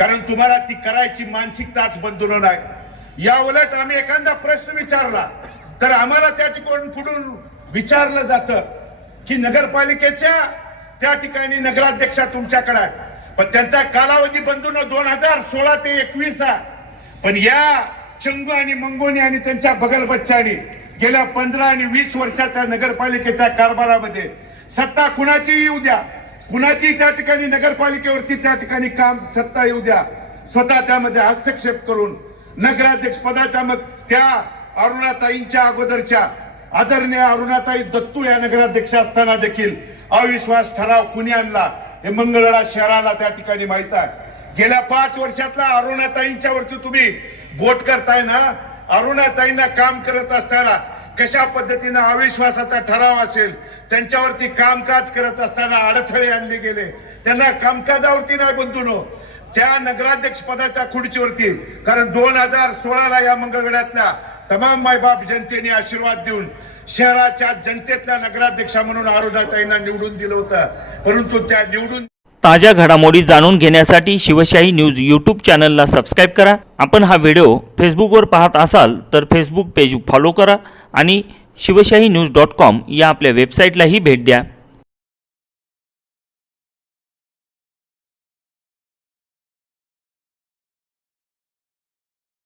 कारण तुम्हाला ती करायची मानसिकताच बंधुन नाही। या उलट आम्ही एखादा प्रश्न विचारला तर आम्हाला त्या ठिकाणून विचारलं जातं की नगरपालिकेच्या त्या ठिकाणी नगराध्यक्षा तुमच्याकडे आहे, पण त्यांचा कालावधी बंधून 2016 ते 21 आहे। पण या चंगू आणि मंगोनी आणि त्यांच्या बगल बच्चांनी गेल्या 15 आणि 20 वर्षाच्या नगरपालिकेच्या कारभारामध्ये सत्ता कुणाची येऊ द्या, कुणाची त्या ठिकाणी नगरपालिकेवरती त्या ठिकाणी काम सत्ता येऊ द्या, स्वतः त्यामध्ये हस्तक्षेप करून नगराध्यक्ष पदाच्या मग त्या अरुणाताईंच्या अगोदरच्या आदरणीय अरुणाताई दत्तू या नगराध्यक्ष असताना देखील अविश्वास ठराव कुणी आणला हे मंगळवेढा शहराला त्या ठिकाणी माहित आहे। गेल्या 5 वर्षातला अरुणाताईंच्या वरती तुम्ही बोट करताय ना, अरुणाताईंना काम करत असताना कशा पद्धतीने अविश्वासाचा ठराव असेल त्यांच्यावरती कामकाज करत असताना अडथळे आणले गेले, त्यांना कामकाजावरती नाही बंधूनो त्या नगराध्यक्ष पदाच्या खुर्चीवरती, कारण 2016ला या मंगळवेढ्यातल्या तमाम मायबाप जनतेने आशीर्वाद देऊन शहराच्या जनतेतल्या नगराध्यक्षा म्हणून अरुणाताईंना निवडून दिलं होतं, परंतु त्या निवडून ताज्या घडामोडी जाणून घेण्यासाठी शिवशाही न्यूज यूट्यूब चॅनलला सबस्क्राईब करा। आपण हा व्हिडिओ फेसबुकवर पाहत असाल तर फेसबुक पेज फॉलो करा आणि शिवशाही न्यूज.com या आपल्या वेबसाईटलाही भेट द्या।